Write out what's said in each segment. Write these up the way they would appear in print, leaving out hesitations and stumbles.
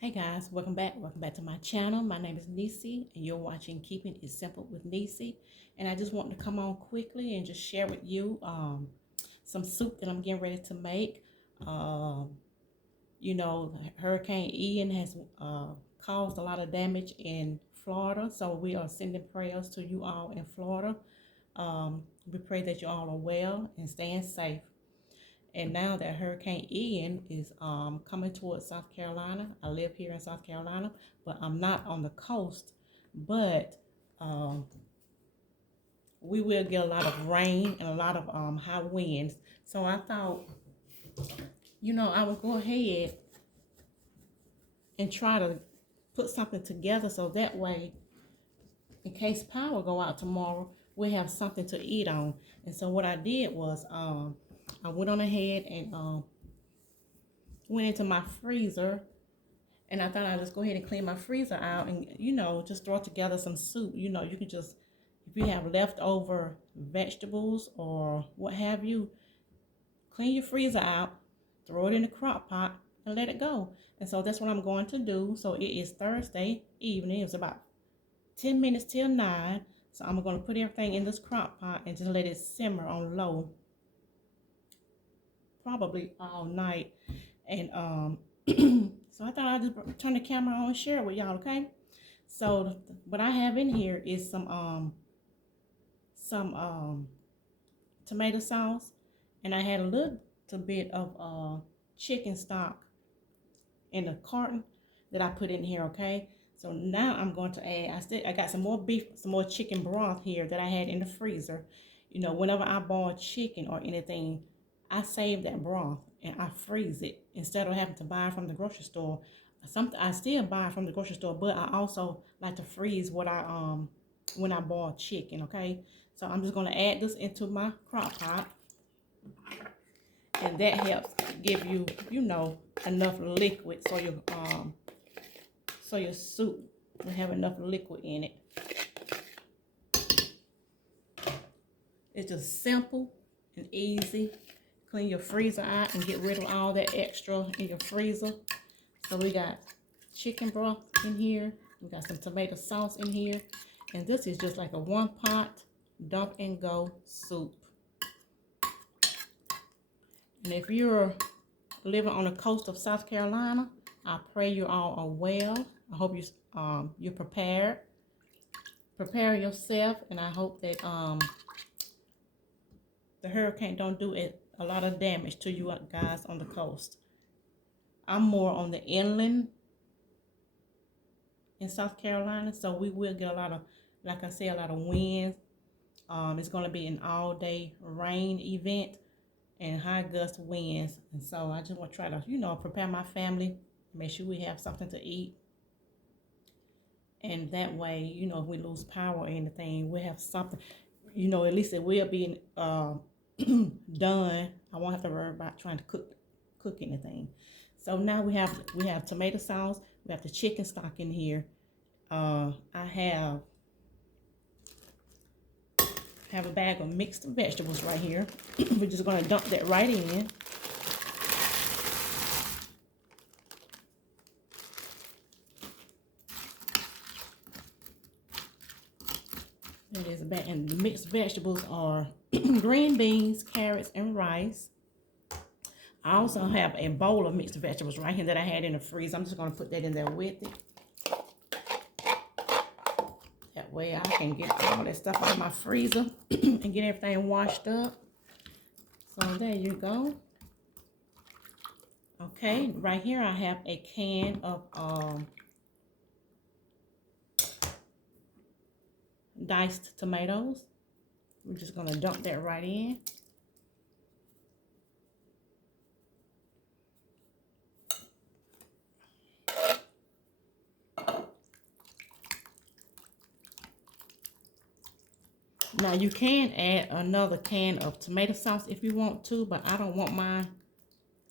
Hey guys, welcome back. Welcome back to my channel. My name is Nisi, and you're watching Keeping It Simple with Nisi. And I just wanted to come on quickly and just share with you some soup that I'm getting ready to make. Um, Hurricane Ian has caused a lot of damage in Florida, so we are sending prayers to you all in Florida. We pray that you all are well and staying safe. And now that Hurricane Ian is coming towards South Carolina, I live here in South Carolina, but I'm not on the coast. But um, we will get a lot of rain and a lot of high winds. So I thought, I would go ahead and try to put something together so that way, in case power go out tomorrow, we have something to eat on. And so what I did was I went on ahead and went into my freezer. And I thought I'd just go ahead and clean my freezer out and, just throw together some soup. You can just, if you have leftover vegetables or what have you, clean your freezer out, throw it in the crock pot, and let it go. And so that's what I'm going to do. So it is Thursday evening. It's about 10 minutes till 9. So I'm going to put everything in this crock pot and just let it simmer on low, probably all night. And so I thought I'd just turn the camera on and share it with y'all, okay? So what I have in here is some tomato sauce, and I had a little bit of chicken stock in the carton that I put in here, okay? So now I'm going to add, I got some more beef, some more chicken broth here that I had in the freezer. Whenever I boil chicken or anything, I save that broth and I freeze it instead of having to buy it from the grocery store. I still buy it from the grocery store, but I also like to freeze what I when I boil chicken, okay? So I'm just gonna add this into my crock pot, and that helps give you, enough liquid so your soup will have enough liquid in it. It's just simple and easy. Clean your freezer out and get rid of all that extra in your freezer. So we got chicken broth in here. We got some tomato sauce in here. And this is just like a one pot dump and go soup. And if you're living on the coast of South Carolina, I pray you all are well. I hope you're prepared. Prepare yourself, and I hope that the hurricane don't do a lot of damage to you guys on the coast. I'm more on the inland in South Carolina, so we will get a lot of, like I said, a lot of winds. It's going to be an all-day rain event and high gust winds. And so I just want to try to, prepare my family, make sure we have something to eat. And that way, if we lose power or anything, we have something, at least it will be done. I won't have to worry about trying to cook anything. So now we have tomato sauce. We have the chicken stock in here. I have a bag of mixed vegetables right here. We're just gonna dump that right in. That is a bag, and the mixed vegetables are green beans, carrots, and rice. I also have a bowl of mixed vegetables right here that I had in the freezer. I'm just gonna put that in there with it. That way I can get all that stuff out of my freezer and get everything washed up. So there you go. Okay, right here I have a can of diced tomatoes. We're just gonna dump that right in. Now you can add another can of tomato sauce if you want to, but I don't want my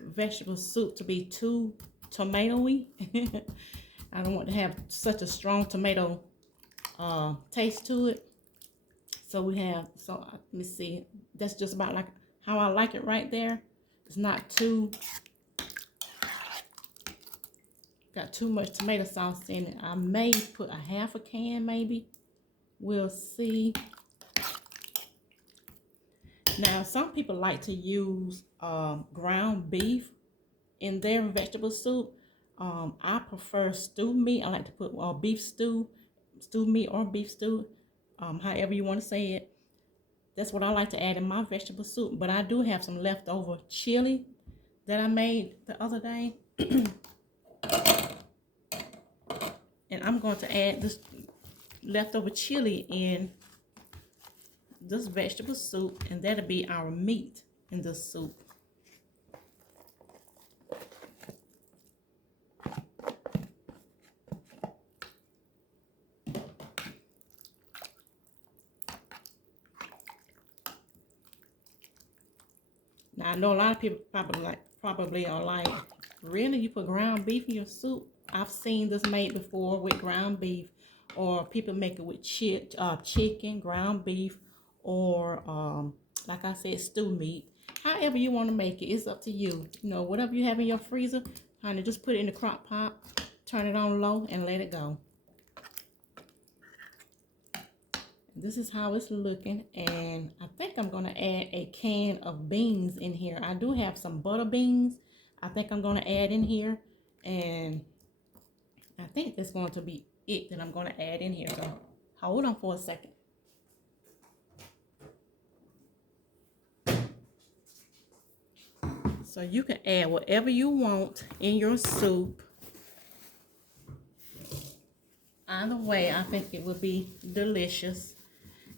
vegetable soup to be too tomatoey. I don't want to have such a strong tomato taste to it. So let me see. That's just about like how I like it right there. It's not too got too much tomato sauce in it. I may put a half a can maybe. We'll see. Now, some people like to use ground beef in their vegetable soup. I prefer stew meat. I like to put beef stew meat or beef stew, however you want to say it. That's what I like to add in my vegetable soup. But I do have some leftover chili that I made the other day. And I'm going to add this leftover chili in this vegetable soup, and that'll be our meat in this soup. Now I know a lot of people probably are like, really, you put ground beef in your soup? I've seen this made before with ground beef, or people make it with chicken, ground beef, or like I said, stew meat. However you want to make it, it's up to you. You know, whatever you have in your freezer, honey, just put it in the crock pot, turn it on low, and let it go. This is how it's looking, and I think I'm going to add a can of beans in here. I do have some butter beans I think I'm going to add in here, and I think that's going to be it that I'm going to add in here. So hold on for a second. So you can add whatever you want in your soup. Either way, I think it will be delicious.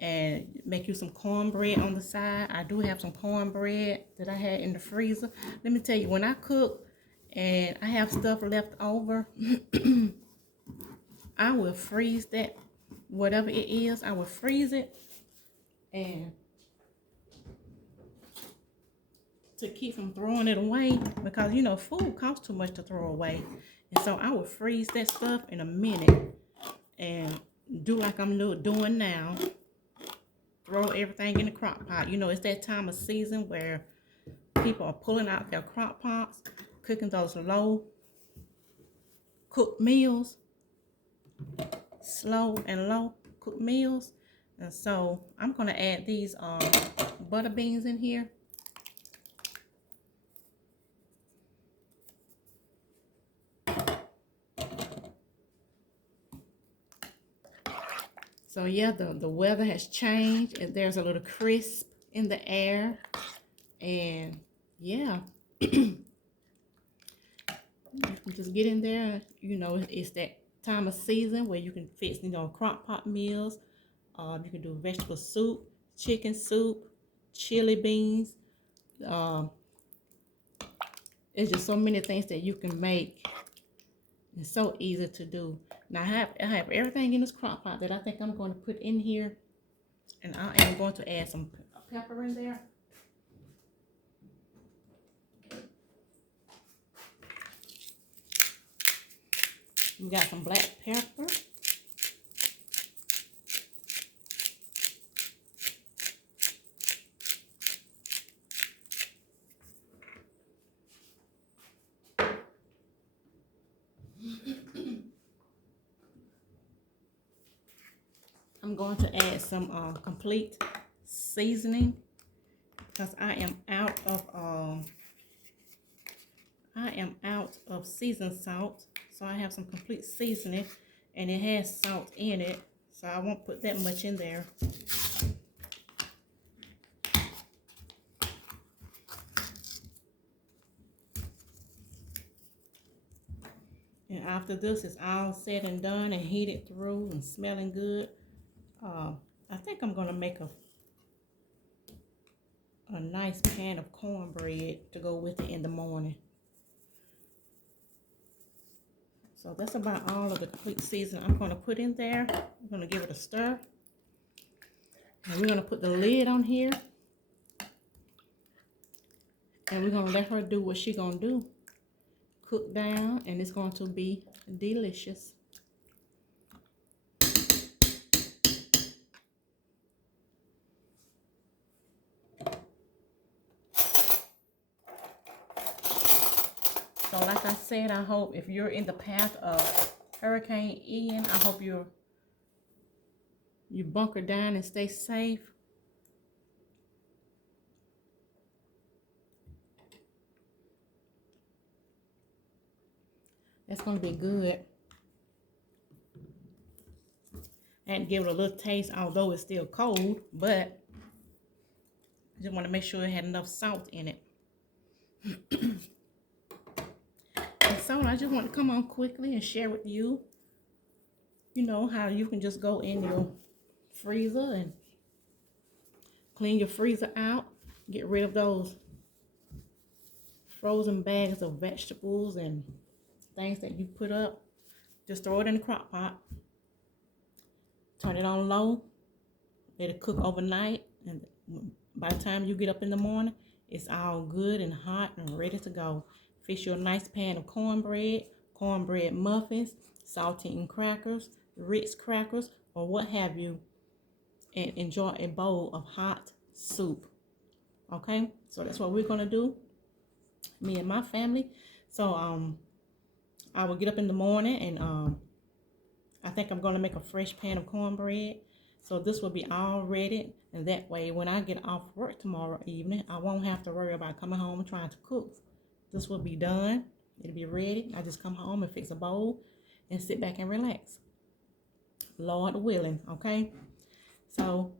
And make you some cornbread on the side. I do have some cornbread that I had in the freezer. Let me tell you, when I cook and I have stuff left over, I will freeze that, whatever it is, I will freeze it, and to keep from throwing it away, because you know food costs too much to throw away. And so I will freeze that stuff in a minute and do like I'm doing now. Throw everything in the crock pot. You know, it's that time of season where people are pulling out their crock pots, cooking those low cooked meals, slow and low cooked meals. And so I'm going to add these butter beans in here. So yeah, the weather has changed and there's a little crisp in the air. And yeah, you can just get in there. You know, it's that time of season where you can fix, you know, crock pot meals. You can do vegetable soup, chicken soup, chili beans. It's just so many things that you can make. It's so easy to do. Now I have everything in this crock pot that I think I'm going to put in here, and I am going to add some pepper in there. We got some black pepper. I'm going to add some complete seasoning because I am out of seasoned salt. So I have some complete seasoning, and it has salt in it, so I won't put that much in there. And after this is all said and done and heated through and smelling good, I think I'm going to make a nice pan of cornbread to go with it in the morning. So that's about all of the complete seasoning I'm going to put in there. I'm going to give it a stir. And we're going to put the lid on here. And we're going to let her do what she's going to do. Cook down, and it's going to be delicious. So like I said, I hope if you're in the path of Hurricane Ian, I hope you bunker down and stay safe. That's gonna be good. And give it a little taste, although it's still cold, but I just want to make sure it had enough salt in it. And so I just want to come on quickly and share with you, how you can just go in your freezer and clean your freezer out, get rid of those frozen bags of vegetables and things that you put up. Just throw it in the crock pot, turn it on low, let it cook overnight, and by the time you get up in the morning, it's all good and hot and ready to go. Fix you a nice pan of cornbread muffins, saltine crackers, Ritz crackers, or what have you, and enjoy a bowl of hot soup. Okay, so that's what we're gonna do, me and my family. So I will get up in the morning and I think I'm gonna make a fresh pan of cornbread. So this will be all ready, and that way when I get off work tomorrow evening, I won't have to worry about coming home and trying to cook. This will be done. It'll be ready. I just come home and fix a bowl and sit back and relax. Lord willing, okay? So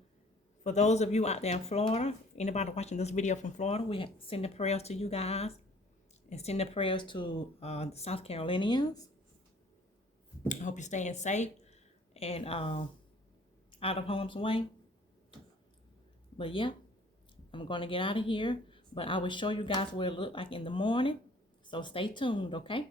for those of you out there in Florida, anybody watching this video from Florida, we send the prayers to you guys and send the prayers to the South Carolinians. I hope you're staying safe and out of harm's way. But yeah, I'm going to get out of here. But I will show you guys what it looked like in the morning. So stay tuned, okay?